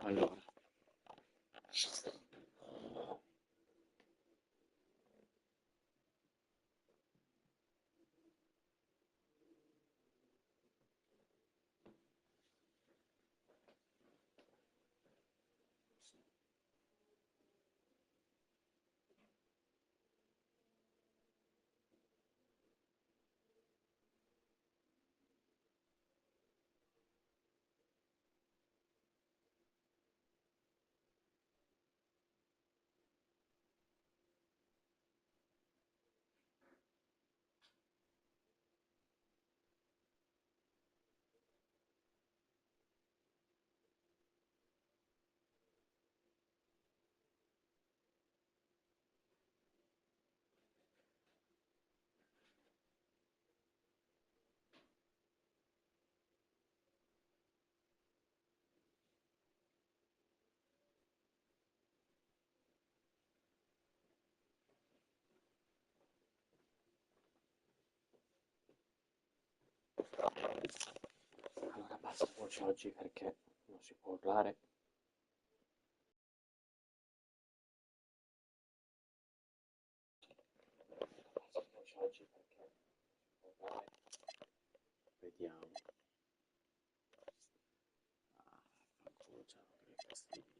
Allora, basta voce oggi perché non si può urlare. Basta voce oggi perché non si può urlare. Vediamo. Fanculo, c'è anche le fastidie.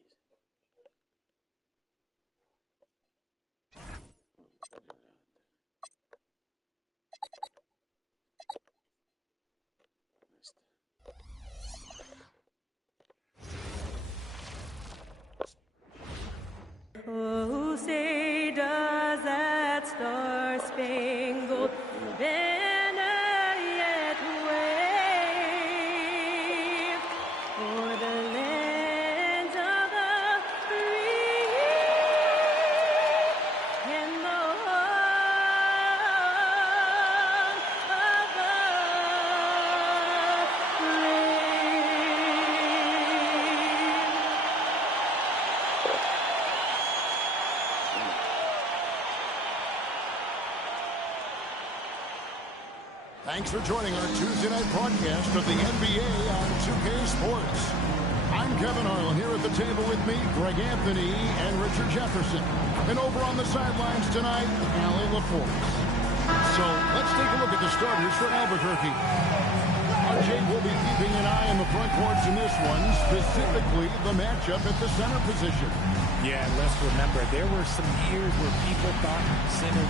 Oh, say does that star-spangled banner yet wave o'er the lands of the free and the home of the Thanks for joining our Tuesday night broadcast of the NBA on 2K Sports. I'm Kevin Harlan here at the table with me, Greg Anthony and Richard Jefferson. And over on the sidelines tonight, Allie LaForce. So let's take a look at the starters for Albuquerque. RJ will be keeping an eye on the front courts in this one, specifically the matchup at the center position. Yeah, let's remember, there were some years where people thought center...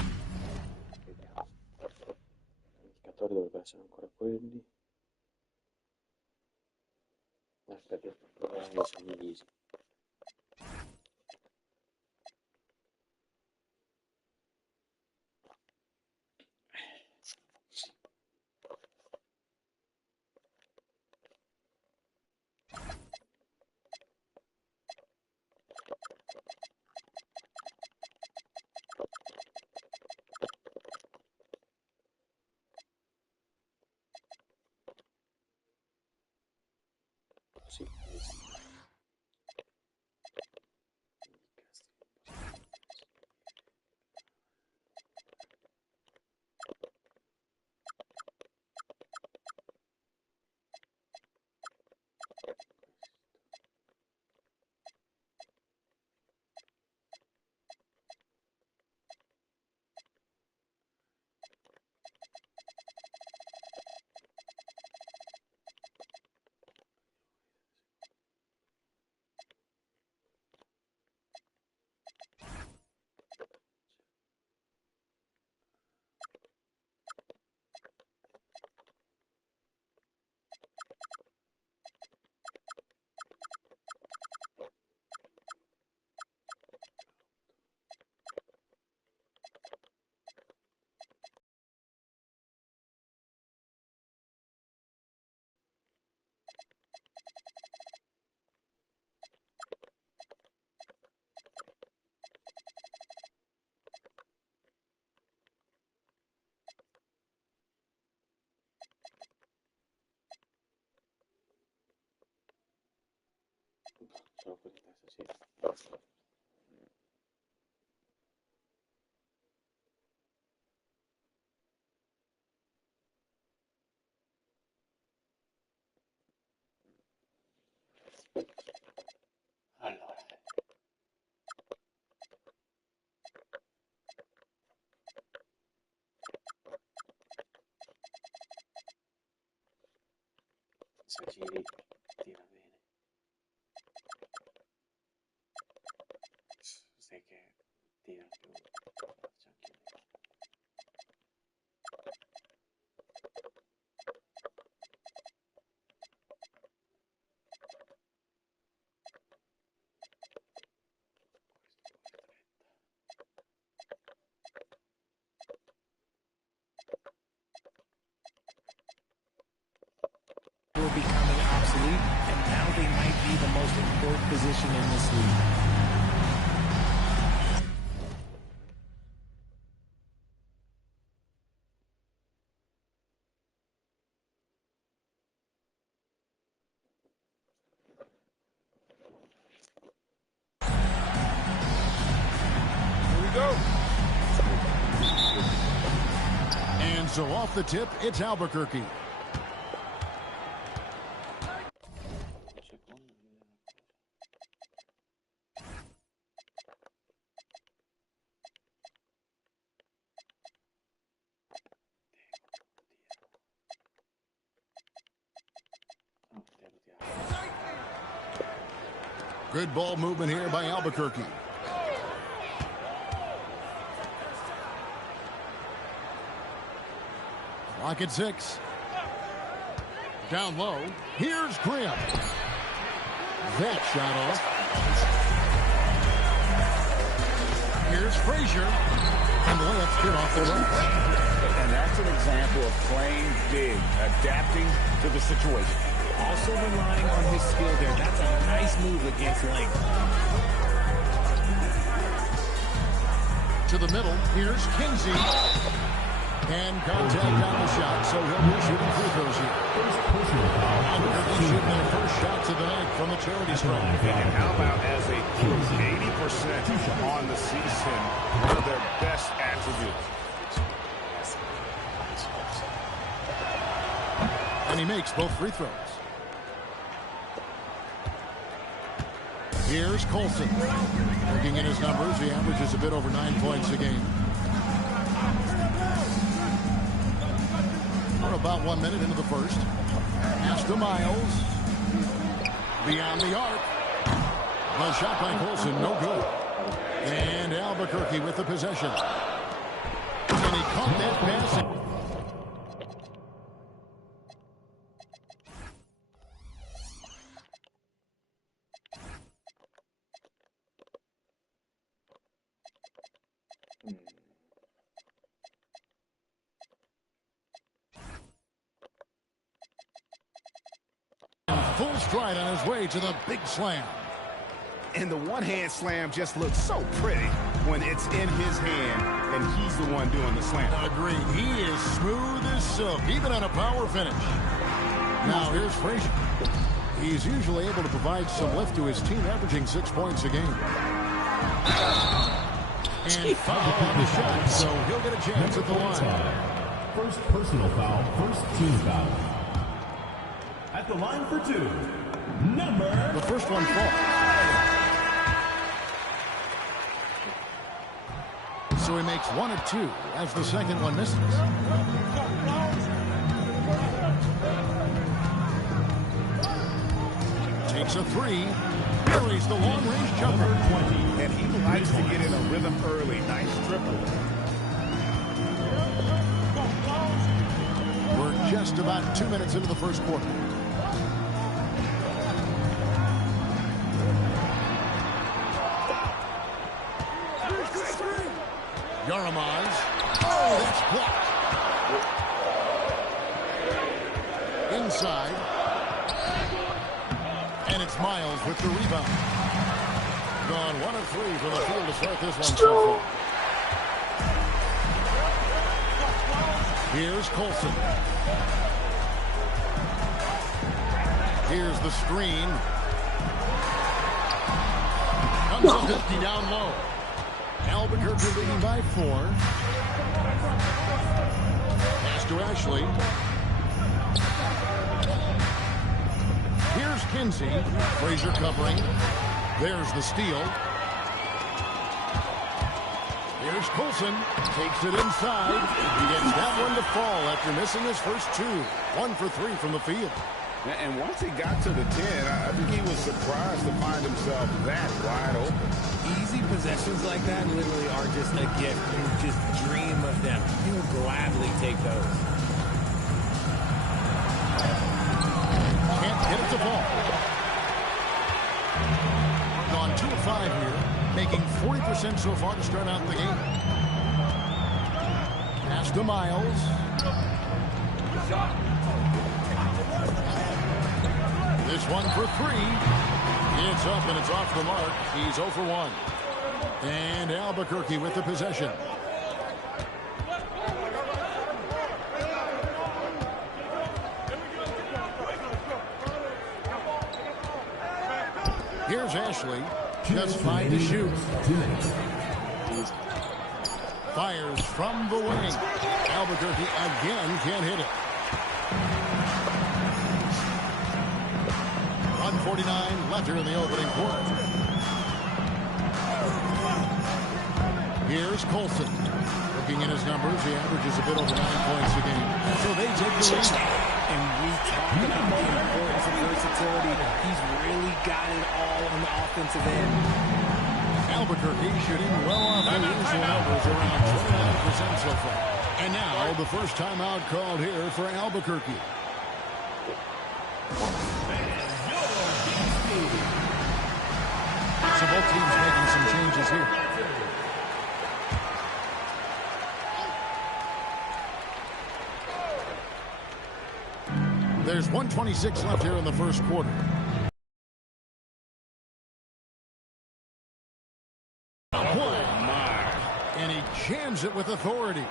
Dovrebbero essere ancora quelli. Aspetta, proviamo i segni divisi. Sì. Solo così testa, sì. Adesso giri, tira bene. Sai che tira più, faccio anche io. Were becoming obsolete, and now they might be the most important position in this league. Here we go. And so off the tip, it's Albuquerque. Good ball movement here by Albuquerque. Clock at 6. Down low. Here's Graham. That shot off. Here's Frazier. And the layup's good off the right. And that's an example of playing big, adapting to the situation. Also relying on his skill there. That's a nice move against length. To the middle. Here's Kinsey. And contact on the shot, so he'll be shooting free throws here. Albuquerque shooting their first shots of the night from the charity stripe. And how about as a team, 80% on the season, one of their best attributes. And he makes both free throws. Here's Colson. Looking in his numbers, he averages a bit over 9 points a game. We're about 1 minute into the first. Pass to Miles. Beyond the arc. The shot by Colson, no good. And Albuquerque with the possession. And he caught that pass. Full stride on his way to the big slam. And the one-hand slam just looks so pretty when it's in his hand and he's the one doing the slam. Agreed. He is smooth as silk, even on a power finish. Now here's Frazier. He's usually able to provide some lift to his team, averaging 6 points a game. And foul on the shot, so he'll get a chance at the line. First personal foul, first team foul. At the line for 2, number... The first one falls. So he makes 1 of 2 as the second one misses. Takes a 3. Buries the long-range jumper. And he likes to get in a rhythm early. Nice triple. We're just about 2 minutes into the first quarter. Yaramaz. Oh, that's blocked. Inside. And it's Miles with the rebound. Gone 1 of 3 from the field to start this one so far. Here's Colson. Here's the screen. Comes up 50 down low. Albuquerque leading by 4. Pass to Ashley. Here's Kinsey. Frazier covering. There's the steal. Here's Colson. Takes it inside. He gets that one to fall after missing his first 2. 1 for 3 from the field. And once he got to the 10, I think he was surprised to find himself that wide open. Easy possessions like that literally are just a gift. You just dream of them. He'll gladly take those. Can't get it to fall. Gone 2 of 5 here, making 40% so far to start out the game. Pass to Miles. This one for 3. It's up and it's off the mark. He's 0 for 1. And Albuquerque with the possession. Here's Ashley. Just 5 to shoot. Fires from the wing. Albuquerque again can't hit it. 1:49 left here in the opening quarter. Here's Colson. Looking at his numbers, he averages a bit over 9 points a game. So they take the lead. And we talk about the importance of versatility. He's really got it all on the offensive end. Albuquerque shooting well off their usual numbers, around 29% so far. And now the first timeout called here for Albuquerque. So both teams making some changes here. There's 1:26 left here in the first quarter. And he jams it with authority.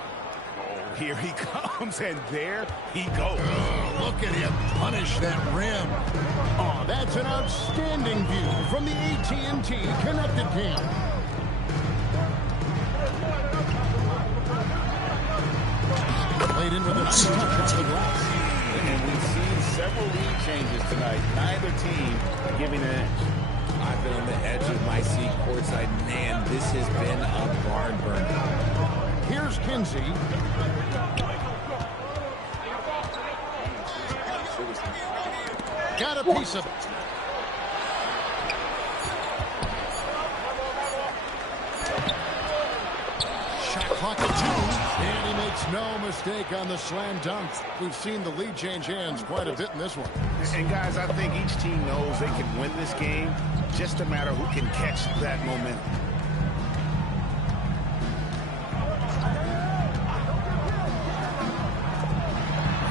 Oh, here he comes, and there he goes. Oh, look at him punish that rim. Oh, that's an outstanding view from the AT&T Connected Cam. Played in with a nice touch off the glass. And we've seen several lead changes tonight. Neither team giving an edge. I've been on the edge of my seat courtside. Man, this has been a barn burner. Here's Kinsey. Got a piece of it. Shot clock at 2. And he makes no mistake on the slam dunk. We've seen the lead change hands quite a bit in this one. And guys, I think each team knows they can win this game. Just a matter who can catch that momentum.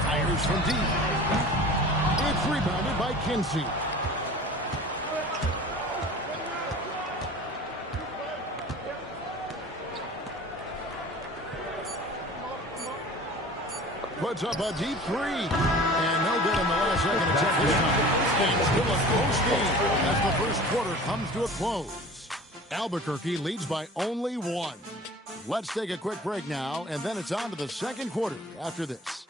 Fires from deep. It's rebounded by Kinsey. Puts up a deep 3. And no good in the last second attempt this time. And still a close game as the first quarter comes to a close. Albuquerque leads by only 1. Let's take a quick break now, and then it's on to the second quarter after this.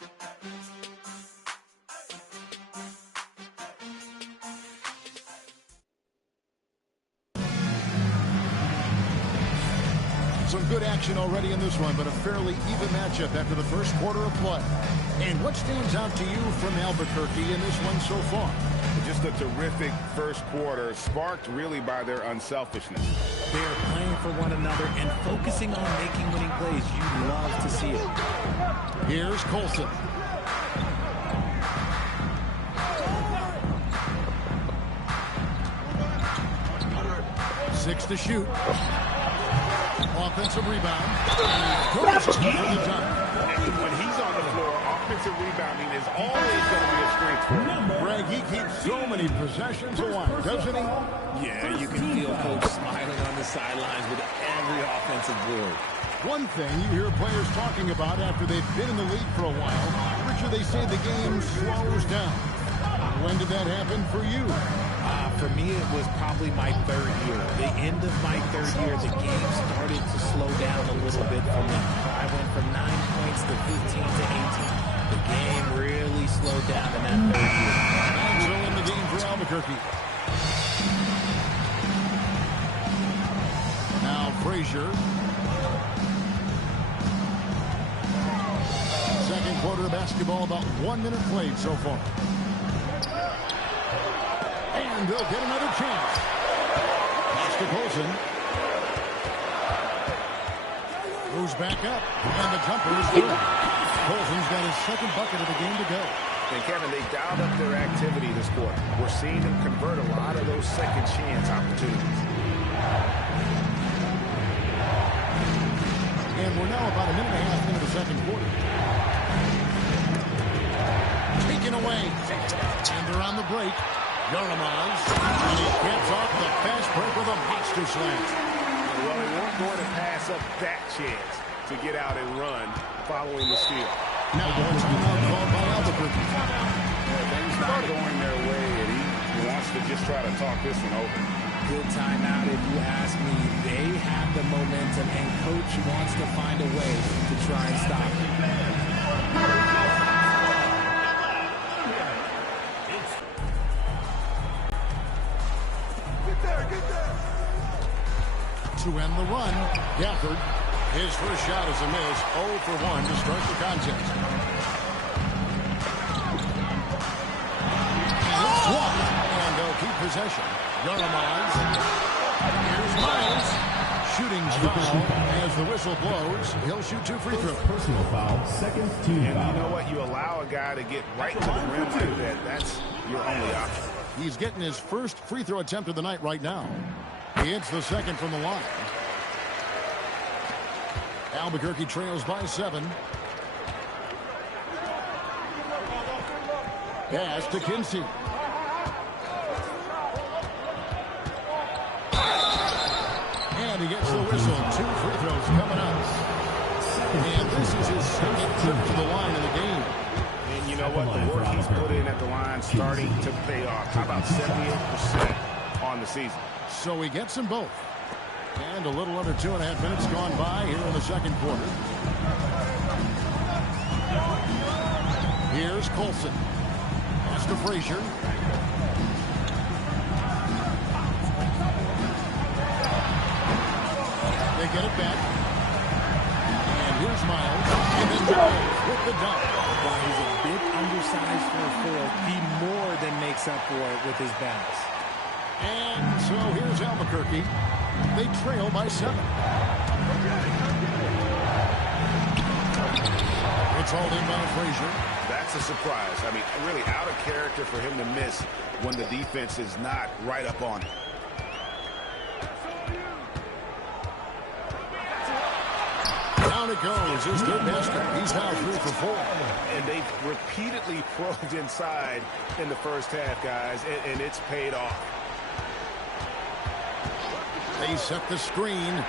Some good action already in this one, but a fairly even matchup after the first quarter of play. And what stands out to you from Albuquerque in this one so far? Just a terrific first quarter, sparked really by their unselfishness. They're playing for one another and focusing on making winning plays. You love to see it. Here's Colson. Six to shoot. Offensive rebound. When he's on the floor, offensive rebounding is always going to be a strength for him. Greg, he keeps so many possessions alive, doesn't he? Yeah, you can feel Coach smiling on the sidelines with every offensive board. One thing you hear players talking about after they've been in the league for a while, Richard, they say the game slows down. When did that happen for you? For me, it was probably my third year. The end of my third year, the game started to slow down a little bit for me. I went from 9 points to 15 to 18. The game really slowed down in that third year. And so in the game for Albuquerque. Now Frazier. Second quarter of basketball, about 1 minute played so far. And they'll get another chance. Pass to Colson. Moves back up. And the jumper is good. Colson's got his second bucket of the game to go. And Kevin, they dialed up their activity this quarter. We're seeing them convert a lot of those second chance opportunities. And we're now about a minute and a half into the second quarter. Taken away. And they're on the break. Yaremaz. And he gets off the fast break with a monster slam. Well, they weren't going to pass up that chance to get out and run following the steal. Now a timeout called by Albuquerque. Things not going their way, and he wants to just try to talk this one over. Good timeout if you ask me. They have the momentum, and Coach wants to find a way to try and stop it. Get there. To end the run, Gafford. His first shot is a miss. 0 for 1 to start the contest. It's blocked, and they'll keep possession. Yaremaz. Here's Miles. Shooting foul as the whistle blows. He'll shoot 2 free throws. Personal foul, second team And foul. you know what? You allow a guy to get right to the rim like that. That's your only option. He's getting his first free throw attempt of the night right now. He hits the second from the line. Albuquerque trails by 7. Pass to Kinsey. And he gets the whistle. 2 free throws coming up. And this is his second trip to the line in the game. And you know what? The work he's put in at the line starting to pay off. How about 78% on the season? So he gets them both. And a little under 2.5 minutes gone by here in the second quarter. Here's Colson. Pass to Frazier. They get it back. And here's Miles. And then Miles with the dunk. While he's a bit undersized for a forward, he more than makes up for it with his bounce. And so here's Albuquerque. They trail by 7. It's hauled in by Frazier. That's a surprise. I mean, really out of character for him to miss when the defense is not right up on him. Down it goes. His third basket. He's now 3 for 4. And they've repeatedly probed inside in the first half, guys, and it's paid off. They set the screen.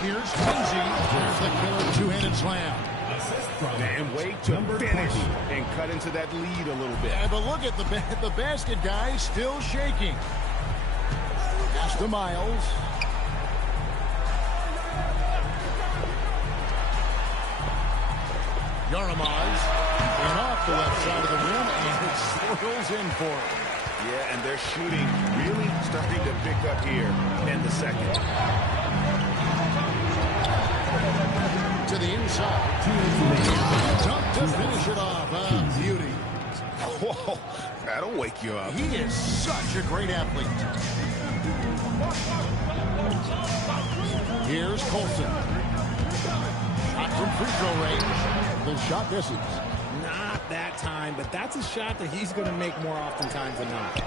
Here's Kinsey. There's the killer two-handed slam. And wait to finish and cut into that lead a little bit. And but look at the basket guy still shaking. Pass to Miles. Yaremaz. And off the left side of the rim, and it swirls in for him. Yeah, and their shooting really starting to pick up here in the second. To the inside. Dunk to finish it off. Ah, beauty. Whoa, that'll wake you up. He is such a great athlete. Here's Colson. Shot from free throw range. The shot misses. Not that time, but that's a shot that he's going to make more oftentimes than not.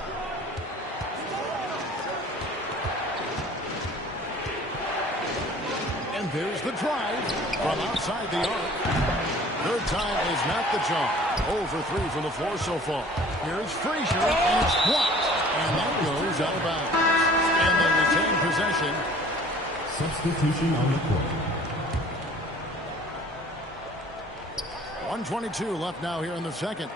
And there's the drive from outside the arc. Third time is not the charm. 0 for 3 from the floor so far. Here's Frazier, and it's blocked. And that goes out of bounds. And they retain possession. Substitution on the court. 1:22 left now here in the second.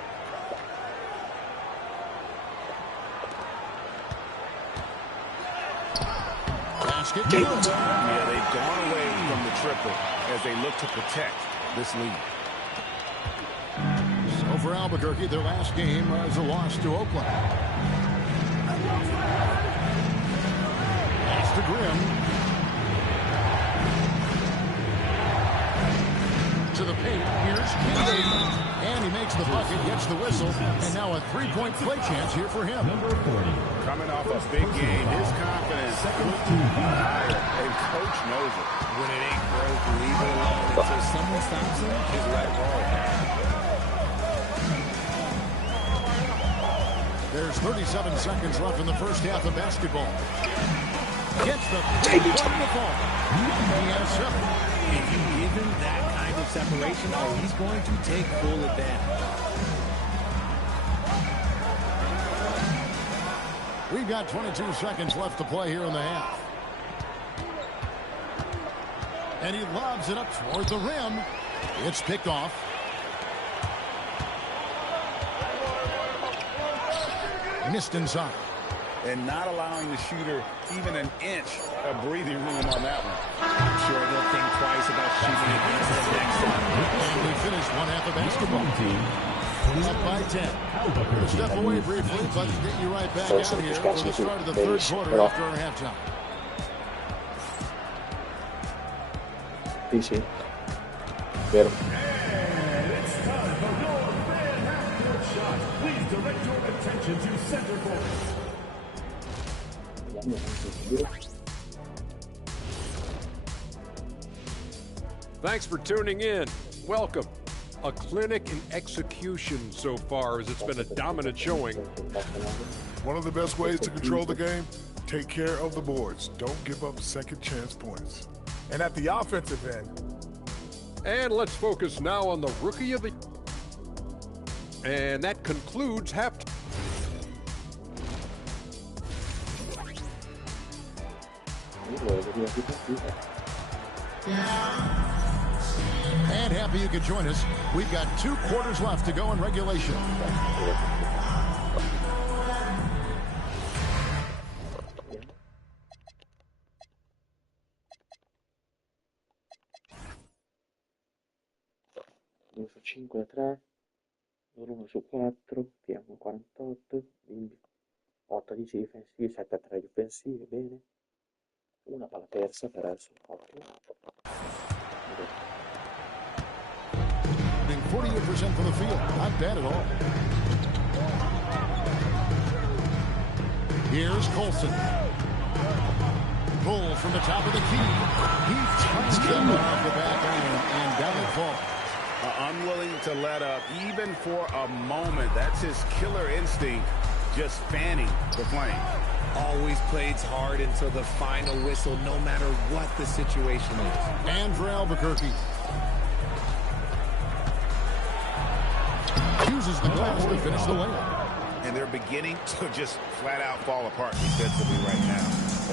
Basket good. Yeah, they've gone away from the triple as they look to protect this lead. So for Albuquerque, their last game is a loss to Oakland. Pass to Grimm. To the paint. Here's Kinsey. And he makes the bucket, gets the whistle, and now a three-point play chance here for him. Number 40. Coming off a big game, his confidence couldn't be higher, and coach knows it. When it ain't broke, leave it alone until someone stops him. Just let it roll. There's 37 seconds left in the first half of basketball. Gets the three-point to fall. He has 7. If you give him that kind of separation, he's going to take full advantage. We've got 22 seconds left to play here in the half. And he lobs it up toward the rim. It's picked off. Missed inside. And not allowing the shooter even an inch of breathing room on that one. I'm sure they'll think twice about shooting against the next one. And we finished one half of basketball. Up by 10. We'll step away briefly, but get you right back out here for the start of the third quarter after our halftime. Sì, sì. Vero. And it's time for your man half-court shot. Please direct your attention to center court. Thanks for tuning in. Welcome. A clinic in execution so far, as it's been a dominant showing. One of the best ways to control the game, take care of the boards. Don't give up second chance points. And at the offensive end. And let's focus now on the Rookie of the... And that concludes halftime. And happy you could join us. We've got 2 quarters left to go in regulation. Uno su 5 3, 1 su 4, abbiamo 48, 8 10 difensivi, 7 3 difensivi, bene. Una palla persa per adesso, ottimo. 48% from the field. Not bad at all. Here's Colson. Bull from the top of the key. He turns them off the back iron, and down it falls. Unwilling to let up even for a moment. That's his killer instinct, just fanning the flame. Always plays hard until the final whistle, no matter what the situation is. And for Albuquerque. Uses the glass to finish the layup. And they're beginning to just flat out fall apart defensively right now,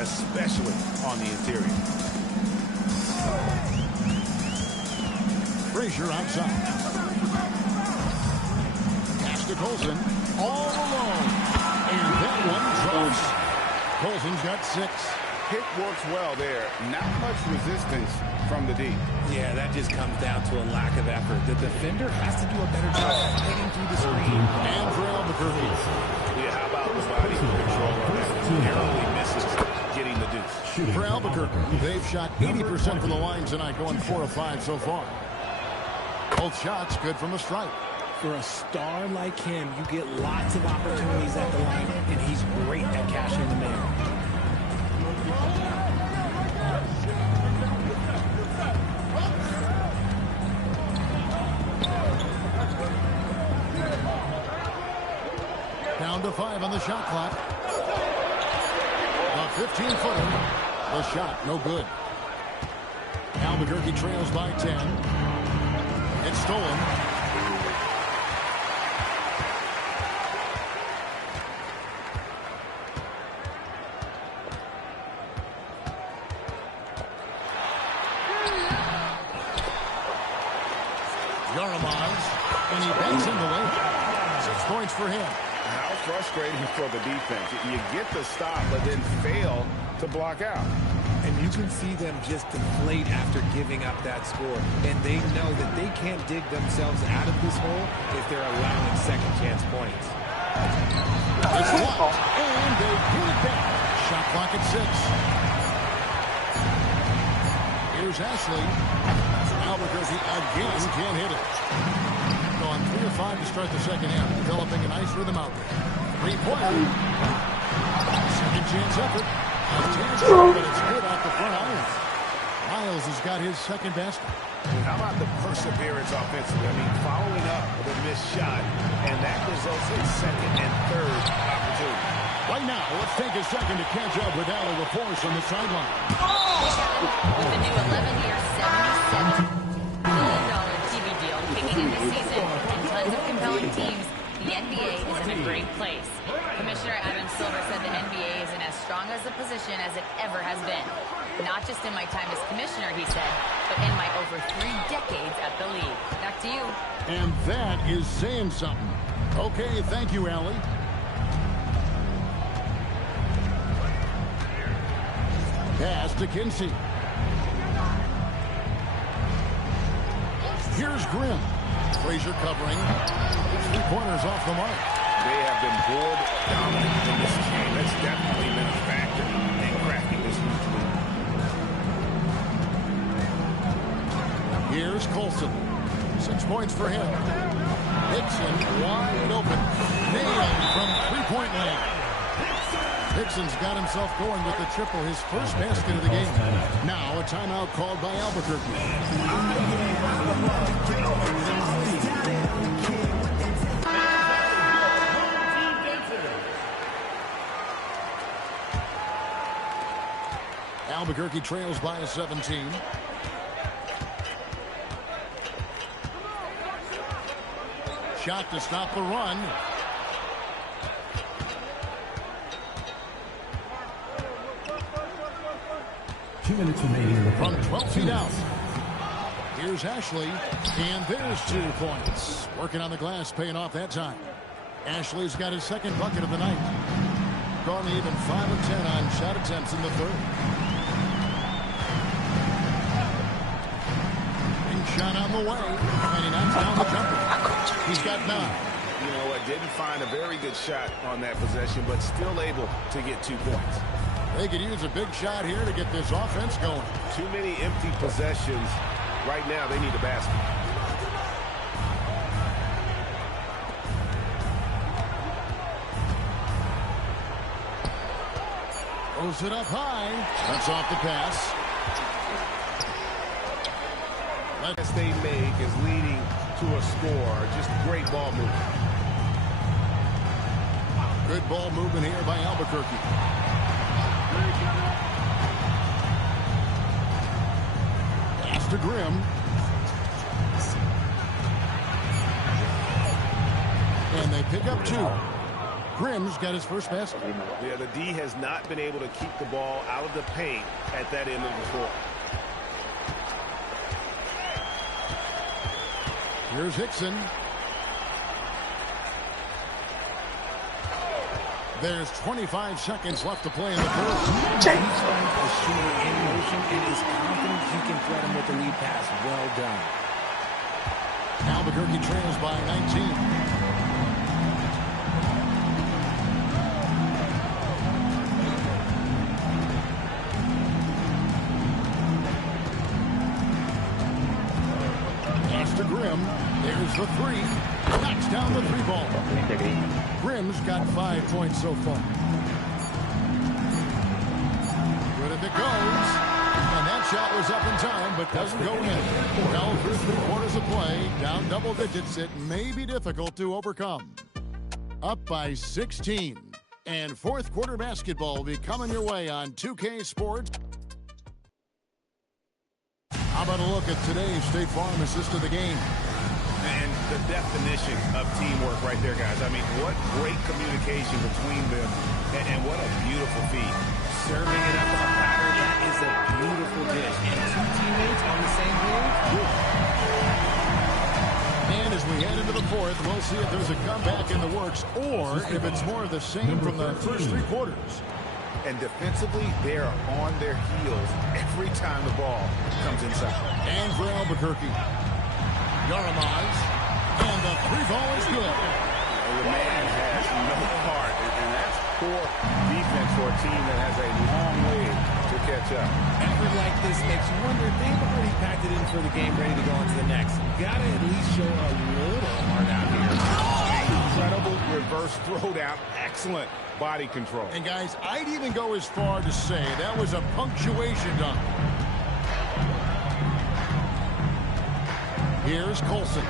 especially on the interior. Frazier outside. Pass to Colson. All alone. And that one drops. Colson's got 6. Pick works well there. Not much resistance from the D. Yeah, that just comes down to a lack of effort. The defender has to do a better job fighting through the screen. And for Albuquerque. Yeah, how about the body control on that? Narrowly misses getting the deuce. For Albuquerque, they've shot 80% from the line tonight, going 4 of 5 so far. Both shots good from the stripe. For a star like him, you get lots of opportunities at the line, and he's great at cashing them in. Down to 5 on the shot clock. A 15-footer. The shot, no good. Albuquerque trails by 10. It's stolen. Yaramaz, and he banks in the way. 6 points for him. How frustrating for the defense. You get the stop, but then fail to block out. And you can see them just deflate after giving up that score. And they know that they can't dig themselves out of this hole if they're allowing second chance points. It's blocked, and they pin it back. Shot clock at 6. Here's Ashley. Albuquerque again can't hit it. Gone 3 of 5 to start the second half, developing a nice rhythm out there. Three-pointer. Second chance effort. A chance, but it's good off the front iron. Miles has got his second basket. How about the perseverance offensively? I mean, following up with a missed shot, and that results in second and third opportunity. Right now, let's take a second to catch up with Allie LaForce on the sideline. With the new 11-year, $77 billion TV deal kicking in this season and tons of compelling teams, the NBA is in a great place. Commissioner Adam Silver said the NBA is in as strong as a position as it ever has been. Not just in my time as commissioner, he said, but in my over 3 decades at the league. Back to you. And that is saying something. Okay, thank you, Allie. Pass to Kinsey. Here's Grimm. Frazier covering. Three-pointers off the mark. They have been board dominant in this game. That's definitely been a factor in cracking this huge lead. Here's Colson. 6 points for him. Hickson wide open. Nailed from three-point land. Hickson's got himself going with the triple, his first basket of the game. Now a timeout called by Albuquerque. Albuquerque trails by 17. Shot to stop the run. From 12 feet out. Here's Ashley, and there's 2 points. Working on the glass, paying off that time. Ashley's got his second bucket of the night. Gone even 5 of 10 on shot attempts in the third. Big shot on the way, and he knocks down the jumper. He's got 9. You know what? Didn't find a very good shot on that possession, but still able to get 2 points. They could use a big shot here to get this offense going. Too many empty possessions. Right now, they need a basket. Throws it up high. Cuts off the pass. Let's they make is leading to a score. Just great ball movement. Good ball movement here by Albuquerque. Pass to Grimm. And they pick up 2. Grimm's got his first basket. Yeah, the D has not been able to keep the ball out of the paint at that end of the court. Here's Hickson. There's 25 seconds left to play in the third. He's trying to shoot in motion and is confident he can thread him with the lead pass. Well done. Albuquerque trails by 19. Pass to Grimm. There's the 3. Knocks down the 3 ball. Grimm's got 5 points so far. Good if it goes. And that shot was up in time, but doesn't go in. Well, through 3 quarters of play, down double digits, it may be difficult to overcome. Up by 16. And fourth quarter basketball will be coming your way on 2K Sports. How about a look at today's State Farm assist of the game? And the definition of teamwork right there, guys. I mean, what great communication between them, and what a beautiful feed. Serving it up on a platter, that is a beautiful dish. And 2 teammates on the same page. And as we head into the fourth, we'll see if there's a comeback in the works or if it's more of the same from the first 3 quarters. And defensively, they are on their heels every time the ball comes inside. And for Albuquerque, Yaramaz, and the 3 ball is good. The man has no heart, and that's poor defense for a team that has a long way to catch up. Effort like this makes you wonder if they've already packed it in for the game, ready to go on to the next. Gotta at least show a little heart out here. Incredible reverse throwdown. Excellent body control. And guys, I'd even go as far to say that was a punctuation dunk. Here's Colson.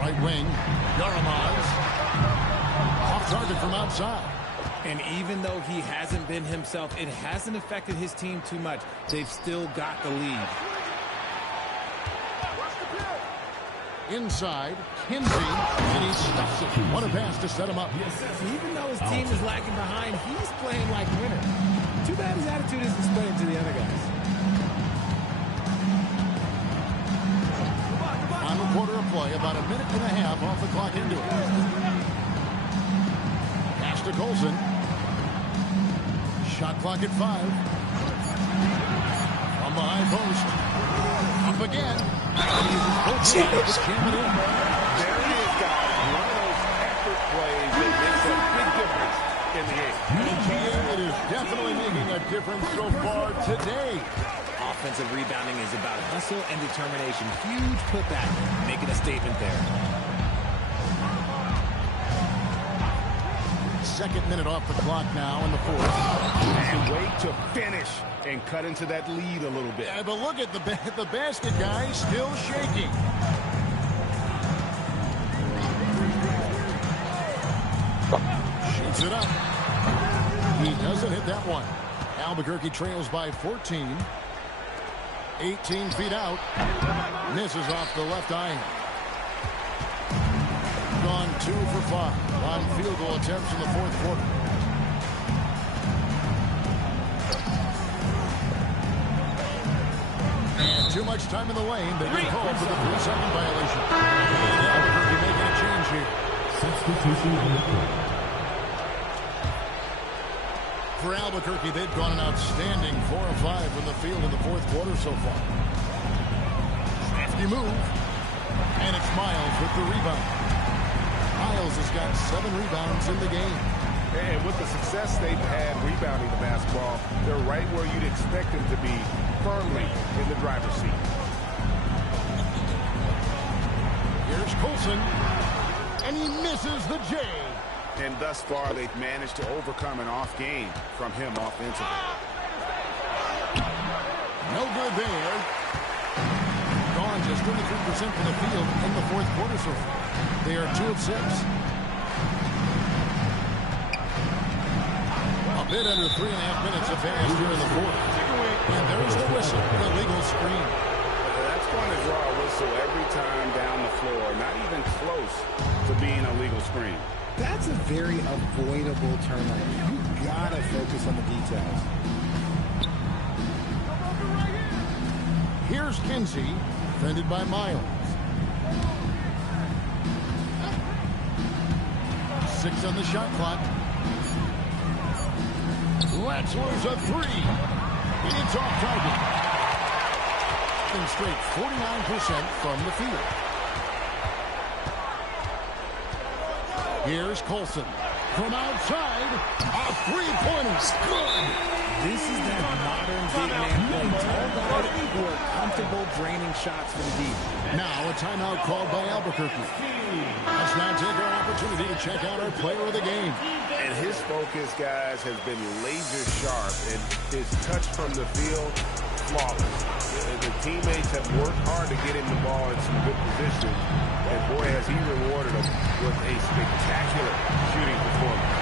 Right wing, Yaramaz. Off target from outside. And even though he hasn't been himself, it hasn't affected his team too much. They've still got the lead. Inside, Kinsey, and he stuffs it. What a pass to set him up. Even though his team is lagging behind, he's playing like a winner. Too bad his attitude isn't spreading to the other guys. Final quarter of play, about a minute and a half off the clock into it. Pass to Colson. Shot clock at 5. From the high post. Up again. There it is, guys. One of those effort plays that makes a big difference in the game. It is definitely making a difference so far today. Offensive rebounding is about hustle and determination. Huge putback, making a statement there. Second minute off the clock now in the fourth. And wait to finish and cut into that lead a little bit. Yeah, but look at the basket, guys, still shaking. Shoots it up. He doesn't hit that one. Albuquerque trails by 14. 18 feet out. Misses off the left iron. Gone 2 for 5 on field goal attempts in the fourth quarter. And too much time in the lane. They get called for the 3-second violation. And Albuquerque making a change here. Substitution on the court. For Albuquerque, they've gone an outstanding 4 of 5 from the field in the fourth quarter so far. Crafty move. And it's Miles with the rebound. Miles has got 7 rebounds in the game. And with the success they've had rebounding the basketball, they're right where you'd expect them to be, firmly in the driver's seat. Here's Colson. And he misses the J. And thus far, they've managed to overcome an off game from him offensively. No good there. Gone just 33% from the field in the fourth quarter so far. They are 2 of 6. A bit under 3.5 minutes of pass here in the fourth. And there's the whistle, the legal screen. That's going to draw a whistle every time down the floor. Not even close to being a legal screen. That's a very avoidable turnover. You gotta focus on the details. Here's Kinsey, defended by Miles. 6 on the shot clock. Let's lose a 3. It's off target. And straight 49% from the field. Here's Colson. From outside, a 3-pointer. Good. This is that modern big man play. Tall guard who are comfortable draining shots from deep. Now a timeout called by Albuquerque. Let's now take our opportunity to check out our player of the game. And his focus, guys, has been laser sharp, and his touch from the field, flawless. The teammates have worked hard to get him the ball in some good position, and boy, has he rewarded them with a spectacular shooting performance.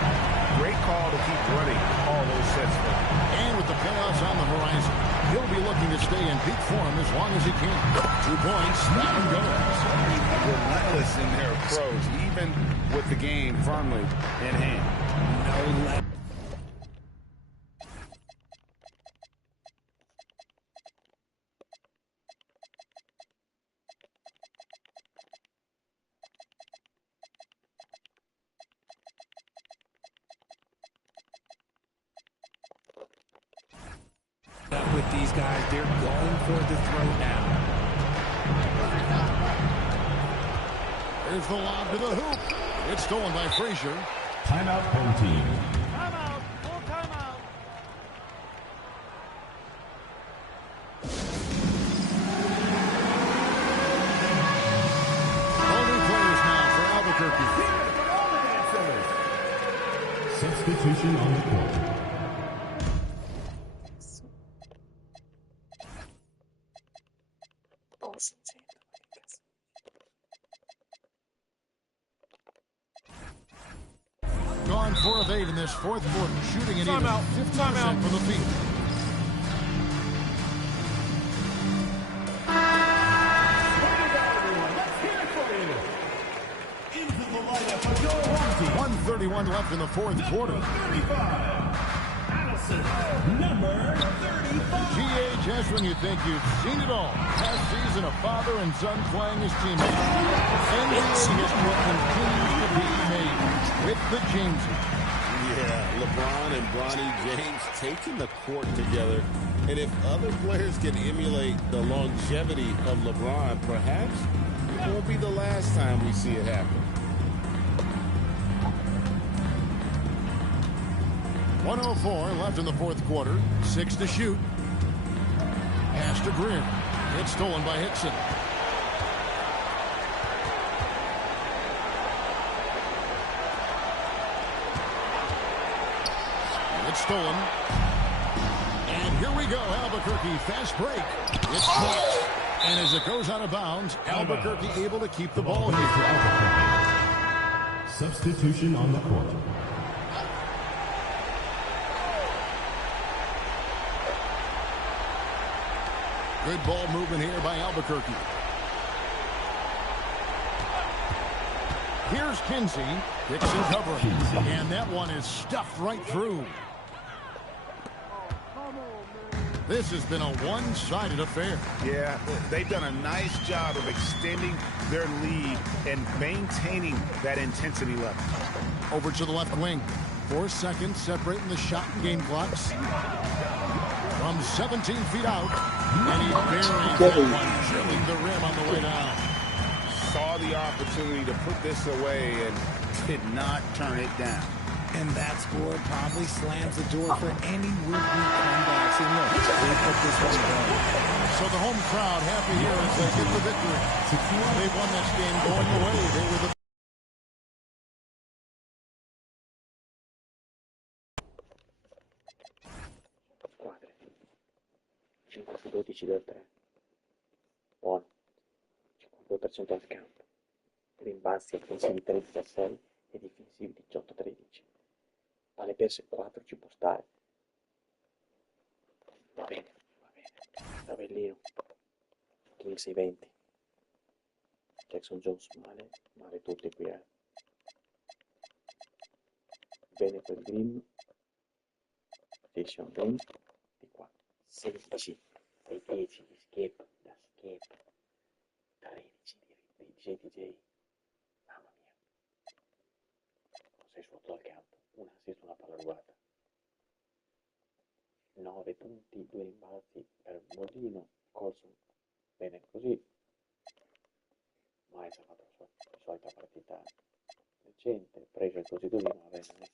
Great call to keep running all those sets for him. And with the playoffs on the horizon, he'll be looking to stay in peak form as long as he can. 2 points, that one goes. Relentless in their approach, even with the game firmly in hand. No let. With these guys, they're going for the throwdown. There's the lob to the hoop. It's stolen by Frazier. Timeout, home team. Substitution on the court. Gone 4 of 8 in this fourth quarter, shooting at even 50% from the field. Into the lineup, a goal 1:31 left in the fourth quarter. 35. Number 35. GA, just when you think you've seen it all. Past season, a father and son playing as teammates. NBA history continues to be made with the Jameses. Yeah, LeBron and Bronny James taking the court together. And if other players can emulate the longevity of LeBron, perhaps it won't be the last time we see it happen. 1:04 left in the fourth quarter. 6 to shoot. Pass to Greer. It's stolen by Hickson. It's stolen. And here we go, Albuquerque. Fast break. It's blocked. And as it goes out of bounds, Albuquerque able to keep the ball here. Substitution on the court. Good ball movement here by Albuquerque. Here's Kinsey. Dixon covering. And that one is stuffed right through. This has been a one-sided affair. Yeah, they've done a nice job of extending their lead and maintaining that intensity level. Over to the left wing. 4 seconds separating the shot and game clocks. From 17 feet out. And he buries that one, drilling the rim on the way down. Saw the opportunity to put this away and did not turn it down. And that score probably slams the door for any would-be comebacks. And look, they put this one down. So the home crowd happy here as they get the victory. They've won this game going away. They were the 5 su 12 del 3. Buono. 52% al campo. Rimbalzi offensivi 13-6 e difensivi 18-13. Palle perse 4 ci può stare. Va bene, va bene. Tabellino. King 6-20. Jackson Jones male, male tutti qui, Bene per Grimm. Station 20. Di qua. 16 dai 10 di skip, da skip. 13 di JTJ. Mamma mia. 6 sotto dal campo. Una assist, una palla rubata. 9 punti, 2 rimbalzi per Modino. Colson bene così. Mai ha fatto la solita partita decente. Preso il così dove va bene.